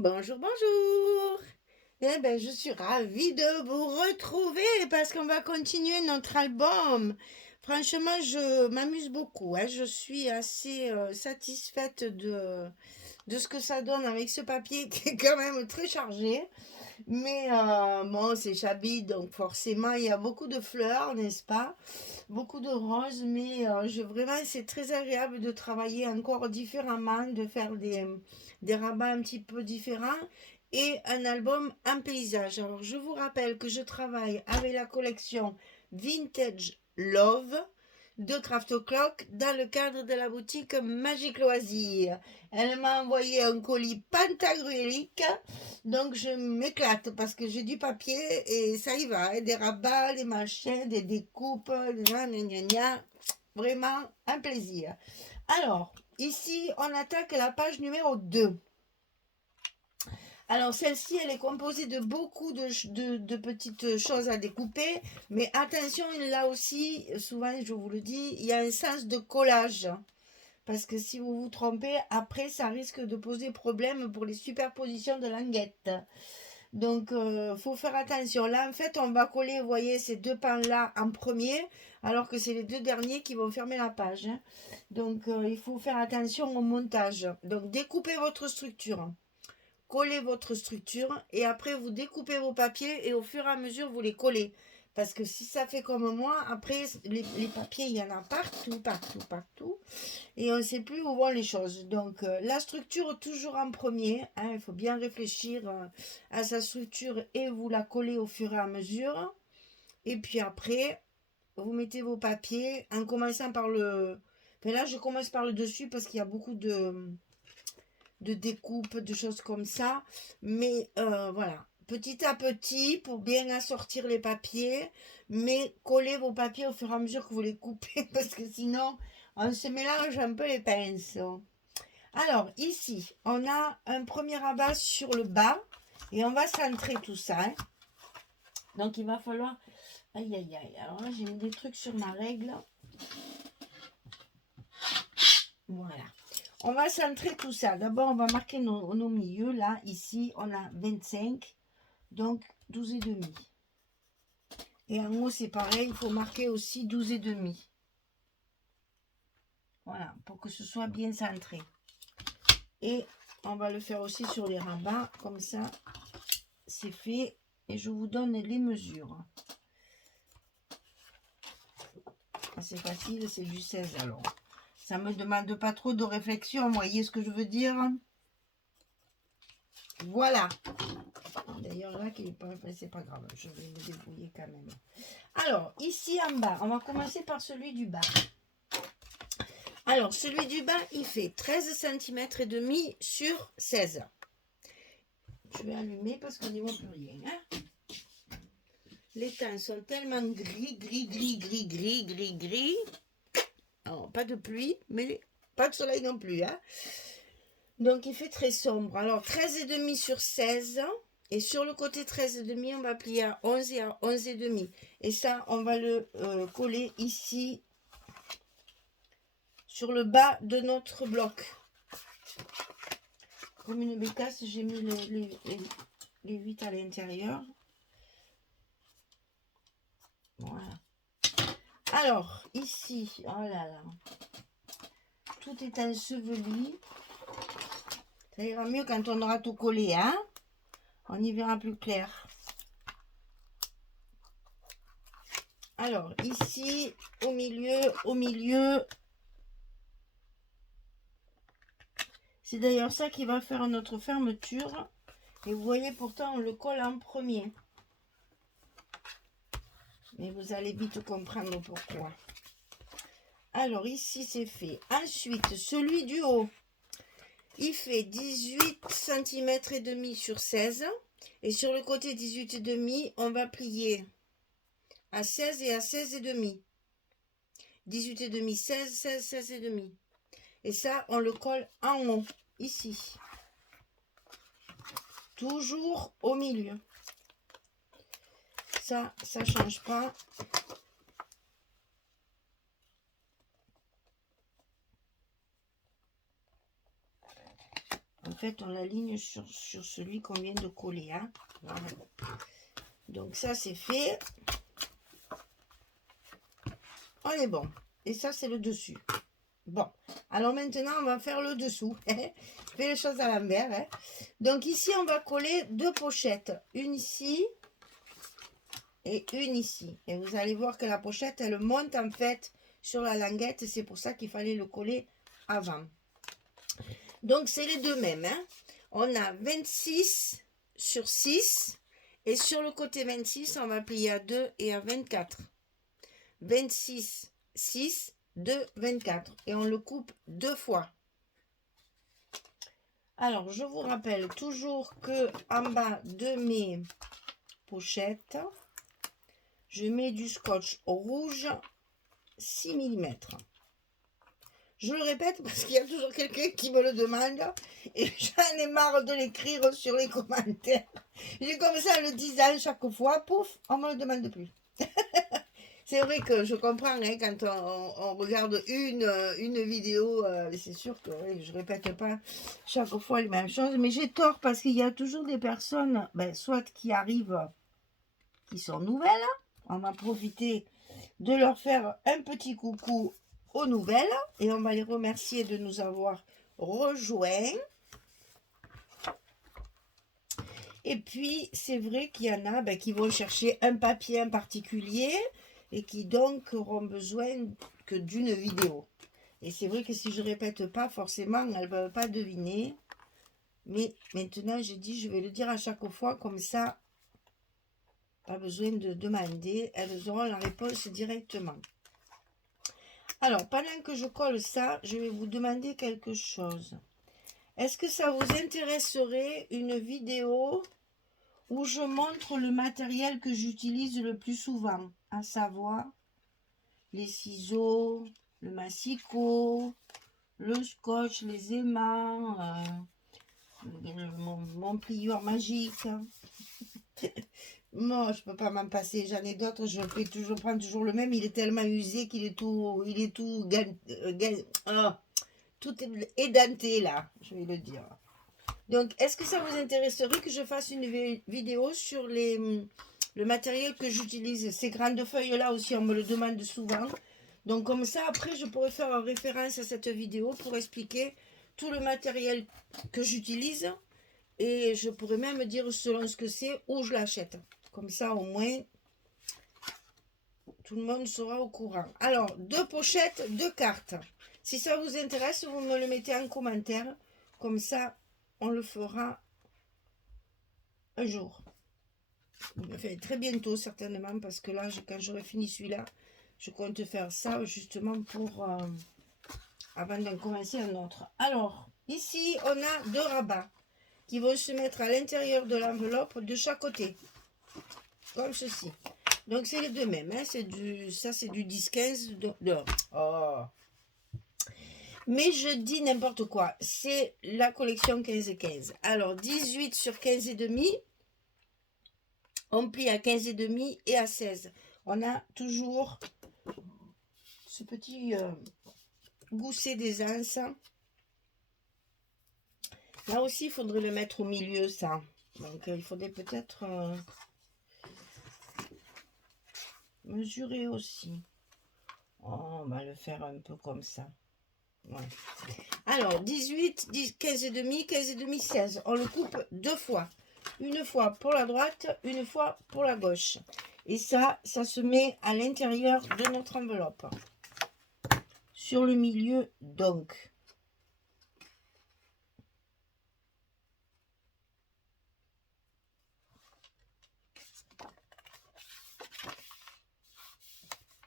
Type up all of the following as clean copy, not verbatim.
Bonjour, bonjour. Eh ben, je suis ravie de vous retrouver parce qu'on va continuer notre album. Franchement, je m'amuse beaucoup, hein. Je suis assez satisfaite de ce que ça donne avec ce papier qui est quand même très chargé. Mais bon, c'est Chablis, donc forcément, il y a beaucoup de fleurs, n'est-ce pas? Beaucoup de roses, mais vraiment, c'est très agréable de travailler encore différemment, de faire des rabats un petit peu différents et un album en paysage. Alors, je vous rappelle que je travaille avec la collection Vintage Love de Craft O'Clock dans le cadre de la boutique Magique Loisir. Elle m'a envoyé un colis pantagruélique, donc je m'éclate parce que j'ai du papier et ça y va, hein, des rabats, des machins, des découpes, gna gna gna gna. Vraiment un plaisir. Alors, ici, on attaque la page numéro 2. Alors, celle-ci, elle est composée de beaucoup de petites choses à découper, mais attention, là aussi, souvent, je vous le dis, il y a un sens de collage. Parce que si vous vous trompez, après, ça risque de poser problème pour les superpositions de languettes. Donc, faut faire attention. Là, en fait, on va coller, vous voyez, ces deux pans-là en premier, alors que c'est les deux derniers qui vont fermer la page, hein. Donc, il faut faire attention au montage. Donc, découpez votre structure, collez votre structure, et après, vous découpez vos papiers, et au fur et à mesure, vous les collez. Parce que si ça fait comme moi, après, les papiers, il y en a partout, partout, partout et on ne sait plus où vont les choses. Donc la structure toujours en premier, hein, il faut bien réfléchir à sa structure et vous la collez au fur et à mesure. Et puis après, vous mettez vos papiers en commençant par le... Enfin, là, je commence par le dessus parce qu'il y a beaucoup de découpes, de choses comme ça. Mais voilà, petit à petit, pour bien assortir les papiers, mais collez vos papiers au fur et à mesure que vous les coupez, parce que sinon, on se mélange un peu les pinceaux. Alors, ici, on a un premier rabat sur le bas, et on va centrer tout ça, hein. Donc, il va falloir... Aïe, aïe, aïe. Alors là, j'ai mis des trucs sur ma règle. Voilà. On va centrer tout ça. D'abord, on va marquer nos milieux. Là, ici, on a 25. Donc, 12 et demi. Et en haut, c'est pareil. Il faut marquer aussi 12 et demi. Voilà, pour que ce soit bien centré. Et on va le faire aussi sur les rabats. Comme ça, c'est fait. Et je vous donne les mesures. C'est facile, c'est du 16 alors. Ça ne me demande pas trop de réflexion. Vous voyez ce que je veux dire? Voilà. D'ailleurs, là, c'est pas grave. Je vais me débrouiller quand même. Alors, ici en bas, on va commencer par celui du bas. Alors, celui du bas, il fait 13 cm et demi sur 16. Je vais allumer parce qu'on n'y voit plus rien, hein. Les teints sont tellement gris, gris, gris, gris, gris, gris, gris. Alors, pas de pluie, mais pas de soleil non plus, hein. Donc, il fait très sombre. Alors, 13 et demi sur 16. Et sur le côté 13 et demi, on va plier à 11 et à 11 et demi. Et ça, on va le coller ici sur le bas de notre bloc. Comme une bécasse, j'ai mis les 8 à l'intérieur. Voilà. Alors, ici, oh là là, tout est enseveli. Ça ira mieux quand on aura tout collé, hein. On y verra plus clair. Alors, ici, au milieu, c'est d'ailleurs ça qui va faire notre fermeture. Et vous voyez, pourtant, on le colle en premier. Mais vous allez vite comprendre pourquoi. Alors, ici, c'est fait. Ensuite, celui du haut, il fait 18 cm et demi sur 16. Et sur le côté 18 et demi, on va plier à 16 et à 16 et demi. 18 et demi, 16, 16, 16 et demi. Et ça, on le colle en haut, ici. Toujours au milieu. Ça change pas. En fait, on l'aligne sur celui qu'on vient de coller. Hein. Voilà. Donc ça, c'est fait. On est bon. Et ça, c'est le dessus. Bon. Alors maintenant, on va faire le dessous. Je fais les choses à l'envers. Hein. Donc ici, on va coller deux pochettes. Une ici et une ici. Et vous allez voir que la pochette, elle monte en fait sur la languette. C'est pour ça qu'il fallait le coller avant. Donc, c'est les deux mêmes. Hein. On a 26 sur 6. Et sur le côté 26, on va plier à 2 et à 24. 26, 6, 2, 24. Et on le coupe deux fois. Alors, je vous rappelle toujours que en bas de mes pochettes, je mets du scotch rouge 6 mm. Je le répète parce qu'il y a toujours quelqu'un qui me le demande et j'en ai marre de l'écrire sur les commentaires. J'ai comme ça le disant chaque fois, pouf, on me le demande plus. C'est vrai que je comprends hein, quand on regarde une vidéo, c'est sûr que ouais, je répète pas chaque fois les mêmes choses, mais j'ai tort parce qu'il y a toujours des personnes, soit qui arrivent, qui sont nouvelles, on va profiter de leur faire un petit coucou aux nouvelles et on va les remercier de nous avoir rejoints. Et puis c'est vrai qu'il y en a qui vont chercher un papier en particulier et qui donc auront besoin que d'une vidéo. Et c'est vrai que si je répète pas, forcément elles ne peuvent pas deviner. Mais maintenant j'ai dit, je vais le dire à chaque fois, comme ça pas besoin de demander, elles auront la réponse directement. Alors, pendant que je colle ça, je vais vous demander quelque chose. Est-ce que ça vous intéresserait une vidéo où je montre le matériel que j'utilise le plus souvent, à savoir les ciseaux, le massicot, le scotch, les aimants, mon plieur magique. Moi, je peux pas m'en passer. J'en ai d'autres. Je prends toujours le même. Il est tellement usé qu'il est tout, tout édenté là. Je vais le dire. Donc, est-ce que ça vous intéresserait que je fasse une vidéo sur le matériel que j'utilise? Ces grandes feuilles là aussi, on me le demande souvent. Donc, comme ça, après, je pourrais faire référence à cette vidéo pour expliquer tout le matériel que j'utilise. Et je pourrais même dire selon ce que c'est, où je l'achète. Comme ça, au moins, tout le monde sera au courant. Alors, deux pochettes, deux cartes. Si ça vous intéresse, vous me le mettez en commentaire. Comme ça, on le fera un jour. Enfin, très bientôt, certainement, parce que là, quand j'aurai fini celui-là, je compte faire ça, justement, pour avant d'en commencer un autre. Alors, ici, on a deux rabats qui vont se mettre à l'intérieur de l'enveloppe de chaque côté. Comme ceci. Donc, c'est les deux mêmes. Hein. Ça, c'est du 10-15. Oh. Mais je dis n'importe quoi. C'est la collection 15-15. Alors, 18 sur 15 et demi. On plie à 15 et demi et à 16. On a toujours ce petit gousset d'aisance. Là aussi, il faudrait le mettre au milieu, ça. Donc, il faudrait peut-être mesurer aussi. Oh, on va le faire un peu comme ça. Ouais. Alors, 18, 10, 15 et demi, 15 et demi, 16. On le coupe deux fois. Une fois pour la droite, une fois pour la gauche. Et ça se met à l'intérieur de notre enveloppe. Sur le milieu, donc.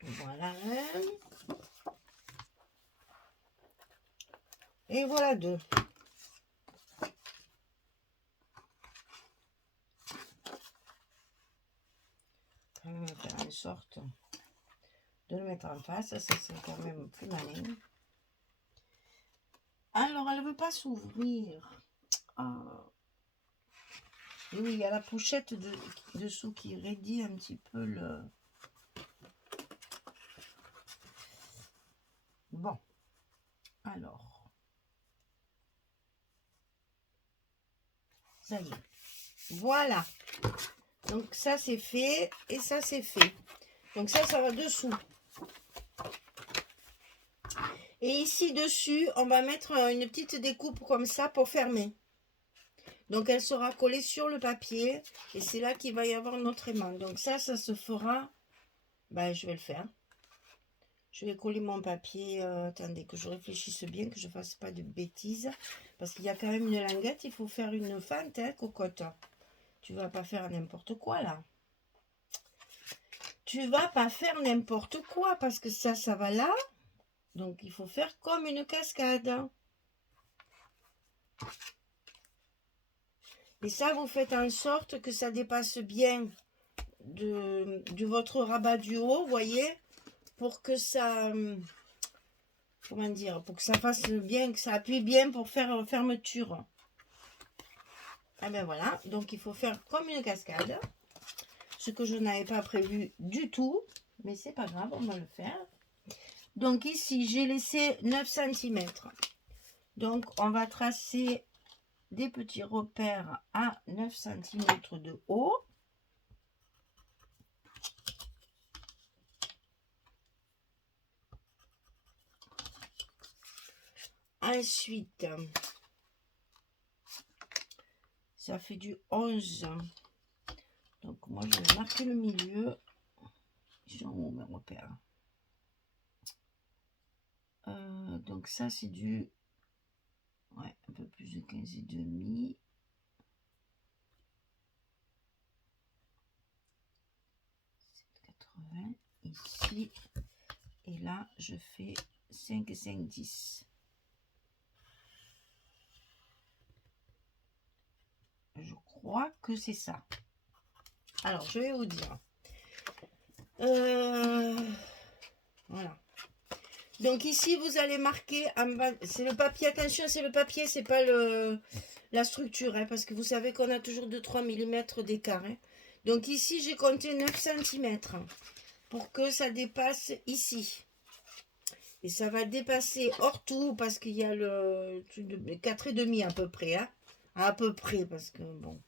Voilà un. Et voilà deux. On va faire en sorte de le mettre en face. Ça, c'est quand même plus malin. Alors, elle ne veut pas s'ouvrir. Oh. Et oui, il y a la pochette dessous qui raidit un petit peu le... Bon. Alors. Ça y est. Voilà. Donc ça c'est fait et ça c'est fait. Donc ça va dessous. Et ici dessus, on va mettre une petite découpe comme ça pour fermer. Donc elle sera collée sur le papier et c'est là qu'il va y avoir notre aimant. Donc ça se fera. Ben, je vais le faire. Je vais coller mon papier. Attendez que je réfléchisse bien, que je ne fasse pas de bêtises. Parce qu'il y a quand même une languette, il faut faire une fente, hein, cocotte. Tu vas pas faire n'importe quoi là. Tu vas pas faire n'importe quoi parce que ça va là. Donc il faut faire comme une cascade. Et ça, vous faites en sorte que ça dépasse bien de votre rabat du haut, vous voyez, pour que ça, comment dire, pour que ça fasse bien, que ça appuie bien pour faire fermeture. Et ben voilà, donc il faut faire comme une cascade, ce que je n'avais pas prévu du tout, mais c'est pas grave, on va le faire. Donc ici, j'ai laissé 9 cm. Donc on va tracer des petits repères à 9 cm de haut. Ensuite, ça fait du 11. Donc moi, je vais marquer le milieu. Ils sont où mes repères? Donc ça, c'est du... Ouais, un peu plus de 15,5. Ici. Et là, je fais 5 et 5, 10. Je crois que c'est ça. Alors, je vais vous dire. Voilà. Donc ici, vous allez marquer en bas. C'est le papier. Attention, c'est le papier, c'est pas la structure. Hein, parce que vous savez qu'on a toujours 2-3 mm d'écart. Hein. Donc ici, j'ai compté 9 cm. Pour que ça dépasse ici. Et ça va dépasser hors tout parce qu'il y a le 4,5 à peu près. Hein, à peu près parce que bon.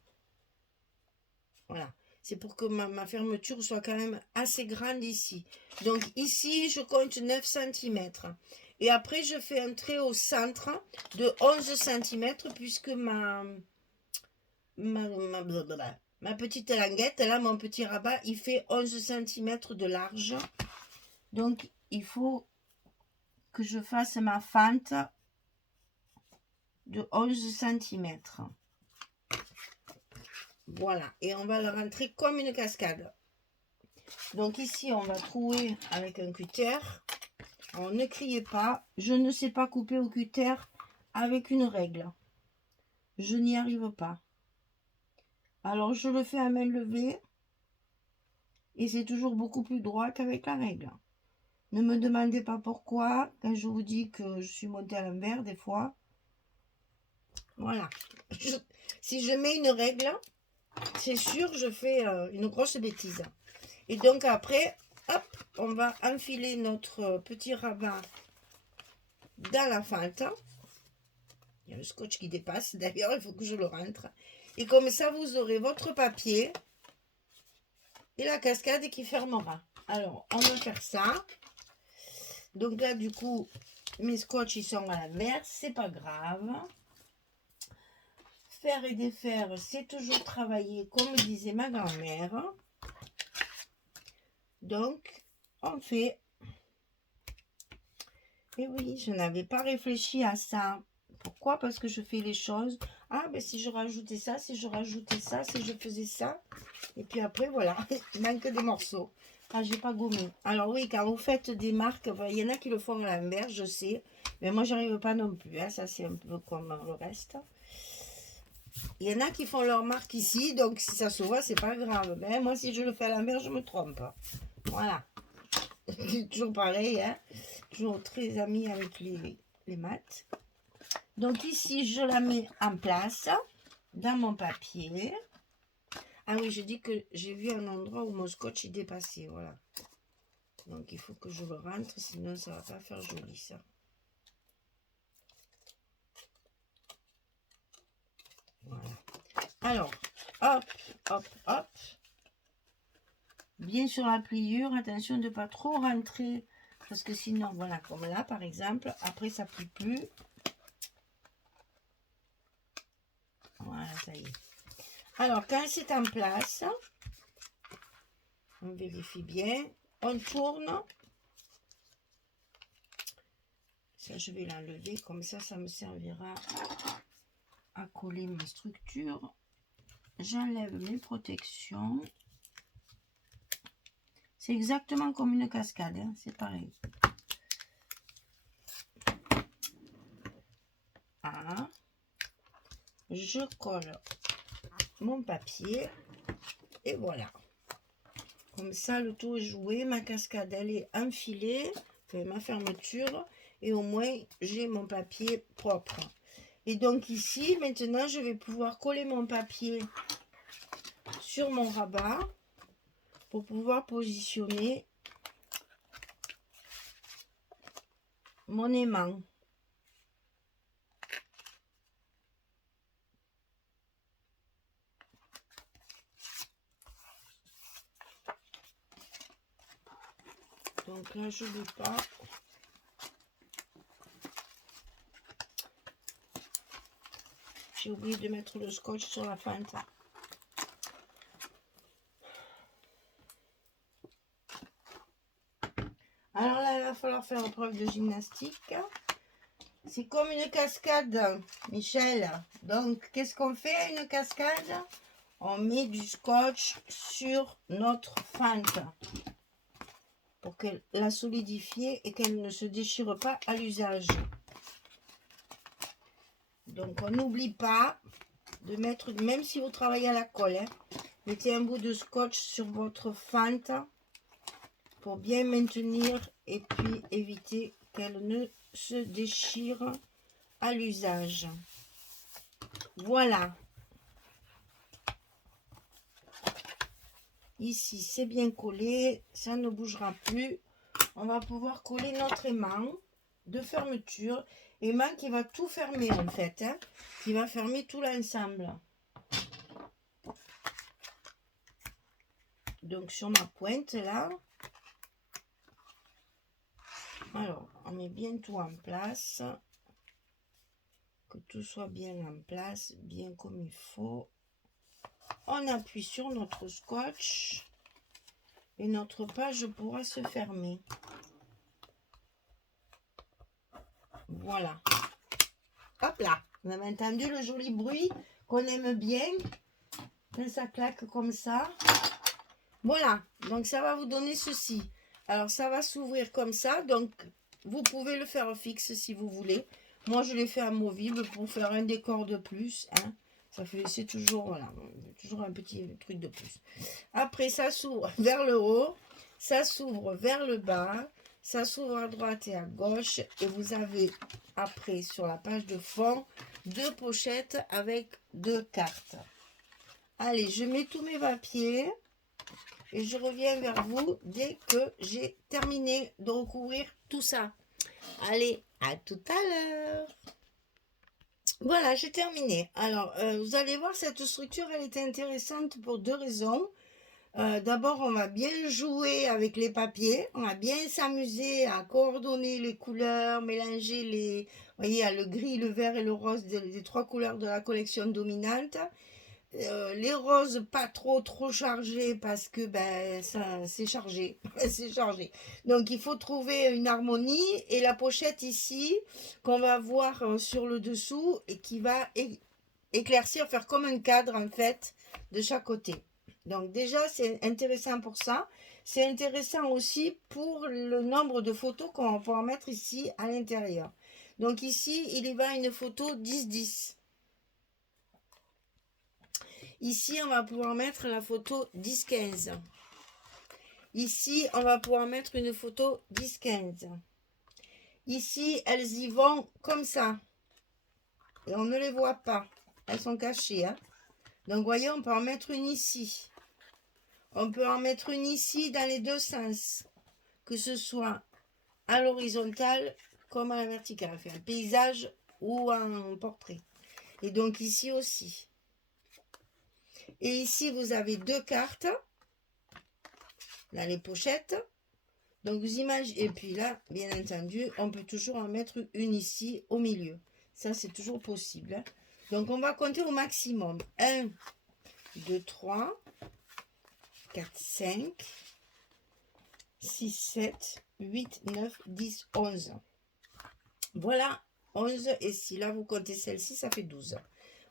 Voilà. C'est pour que ma fermeture soit quand même assez grande ici. Donc ici, je compte 9 cm. Et après, je fais un trait au centre de 11 cm puisque ma petite languette, là, mon petit rabat, il fait 11 cm de large. Donc, il faut que je fasse ma fente de 11 cm. Voilà, et on va le rentrer comme une cascade. Donc ici, on va trouer avec un cutter. Alors, ne criez pas, je ne sais pas couper au cutter avec une règle. Je n'y arrive pas. Alors, je le fais à main levée et c'est toujours beaucoup plus droit qu'avec la règle. Ne me demandez pas pourquoi, quand je vous dis que je suis montée à l'envers des fois. Voilà. Si je mets une règle, c'est sûr, je fais une grosse bêtise. Et donc après, hop, on va enfiler notre petit rabat dans la fente. Il y a le scotch qui dépasse, d'ailleurs, il faut que je le rentre. Et comme ça, vous aurez votre papier et la cascade qui fermera. Alors, on va faire ça. Donc là, du coup, mes scotch, ils sont à l'envers, c'est pas grave. Faire et défaire, c'est toujours travailler, comme disait ma grand-mère. Donc, on fait. Et oui, je n'avais pas réfléchi à ça. Pourquoi? Parce que je fais les choses. Ah, ben si je rajoutais ça, si je rajoutais ça, si je faisais ça. Et puis après, voilà, il manque des morceaux. Ah, j'ai pas gommé. Alors oui, quand vous faites des marques, il y en a qui le font à l'envers, je sais. Mais moi, j'arrive pas non plus. Hein. Ça, c'est un peu comme le reste. Il y en a qui font leur marque ici, donc si ça se voit, c'est pas grave. Mais moi, si je le fais à l'envers, je me trompe. Voilà. Toujours pareil, hein. Toujours très ami avec les maths. Donc ici, je la mets en place dans mon papier. Ah oui, je dis que j'ai vu un endroit où mon scotch est dépassé, voilà. Donc il faut que je le rentre, sinon ça va pas faire joli ça. Voilà. Alors, hop, hop, hop. Bien sur la pliure, attention de ne pas trop rentrer, parce que sinon, voilà, comme là par exemple, après ça ne plie plus. Voilà, ça y est. Alors, quand c'est en place, on vérifie bien, on tourne. Ça, je vais l'enlever, comme ça me servira à coller ma structure. J'enlève mes protections. C'est exactement comme une cascade, hein, c'est pareil. Ah, je colle mon papier et voilà. Comme ça, le tout est joué, ma cascade elle est enfilée, enfin, ma fermeture, et au moins j'ai mon papier propre. Et donc ici, maintenant, je vais pouvoir coller mon papier sur mon rabat pour pouvoir positionner mon aimant. Donc là, je ne veux pas. J'ai oublié de mettre le scotch sur la fente. Alors là, il va falloir faire preuve de gymnastique. C'est comme une cascade, Michel. Donc, qu'est-ce qu'on fait à une cascade? On met du scotch sur notre fente pour qu'elle la solidifier et qu'elle ne se déchire pas à l'usage. Donc, on n'oublie pas de mettre, même si vous travaillez à la colle, hein, mettez un bout de scotch sur votre fente pour bien maintenir et puis éviter qu'elle ne se déchire à l'usage. Voilà. Ici, c'est bien collé, ça ne bougera plus. On va pouvoir coller notre aimant de fermeture. Aimant qui va tout fermer en fait, hein, qui va fermer tout l'ensemble. Donc sur ma pointe là, alors on met bien tout en place, que tout soit bien en place, bien comme il faut. On appuie sur notre scotch et notre page pourra se fermer. Voilà. Hop là, vous avez entendu le joli bruit qu'on aime bien quand ça claque comme ça. Voilà, donc ça va vous donner ceci. Alors ça va s'ouvrir comme ça, donc vous pouvez le faire fixe si vous voulez. Moi je l'ai fait amovible pour faire un décor de plus, hein. Ça fait, c'est toujours, voilà, toujours un petit truc de plus. Après ça s'ouvre vers le haut, ça s'ouvre vers le bas, ça s'ouvre à droite et à gauche, et vous avez après sur la page de fond 2 pochettes avec 2 cartes. Allez, je mets tous mes papiers. Et je reviens vers vous dès que j'ai terminé de recouvrir tout ça. Allez, à tout à l'heure. Voilà, j'ai terminé. Alors, vous allez voir, cette structure, elle est intéressante pour 2 raisons. D'abord, on va bien jouer avec les papiers. On va bien s'amuser à coordonner les couleurs, mélanger les... Vous voyez, il y a le gris, le vert et le rose des 3 couleurs de la collection dominante. Les roses pas trop chargées parce que ben ça c'est chargé c'est chargé, donc il faut trouver une harmonie. Et la pochette ici qu'on va voir sur le dessous et qui va éclaircir, faire comme un cadre en fait de chaque côté. Donc déjà c'est intéressant pour ça. C'est intéressant aussi pour le nombre de photos qu'on va pouvoir mettre ici à l'intérieur. Donc ici il y va une photo 10-10. Ici, on va pouvoir mettre la photo 10-15. Ici, on va pouvoir mettre une photo 10-15. Ici, elles y vont comme ça. Et on ne les voit pas. Elles sont cachées, hein. Donc, voyez, on peut en mettre une ici. On peut en mettre une ici dans les 2 sens. Que ce soit à l'horizontale comme à la verticale. Enfin, un paysage ou un portrait. Et donc, ici aussi. Et ici, vous avez 2 cartes dans les pochettes. Donc, vous imaginez, et puis là, bien entendu, on peut toujours en mettre une ici au milieu. Ça, c'est toujours possible. Hein. Donc, on va compter au maximum. 1, 2, 3, 4, 5, 6, 7, 8, 9, 10, 11. Voilà, 11. Et si là, vous comptez celle-ci, ça fait 12.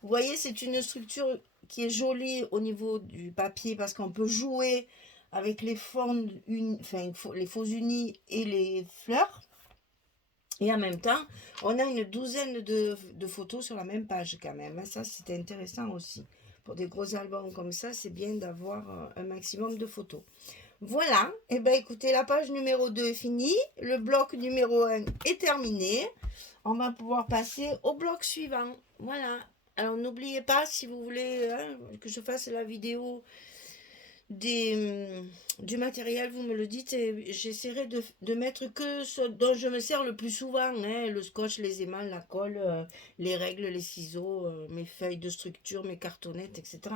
Vous voyez, c'est une structure qui est jolie au niveau du papier parce qu'on peut jouer avec les formes, les faux unis et les fleurs. Et en même temps, on a une douzaine de photos sur la même page quand même. Ça, c'est intéressant aussi. Pour des gros albums comme ça, c'est bien d'avoir un maximum de photos. Voilà. Et bien, écoutez, la page numéro 2 est finie. Le bloc numéro 1 est terminé. On va pouvoir passer au bloc suivant. Voilà. Alors, n'oubliez pas, si vous voulez que je fasse la vidéo du matériel, vous me le dites et j'essaierai de mettre que ce dont je me sers le plus souvent, hein, le scotch, les aimants, la colle, les règles, les ciseaux, mes feuilles de structure, mes cartonnettes, etc.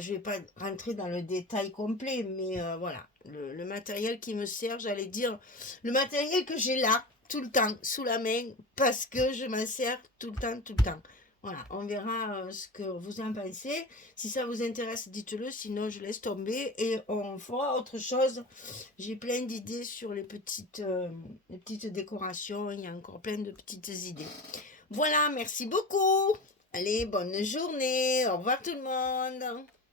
Je ne vais pas rentrer dans le détail complet, mais voilà, le matériel qui me sert, j'allais dire, le matériel que j'ai là, tout le temps, sous la main, parce que je m'en sers tout le temps, tout le temps. Voilà, on verra ce que vous en pensez. Si ça vous intéresse, dites-le, sinon je laisse tomber et on fera autre chose. J'ai plein d'idées sur les petites décorations, il y a encore plein de petites idées. Voilà, merci beaucoup. Allez, bonne journée, au revoir tout le monde.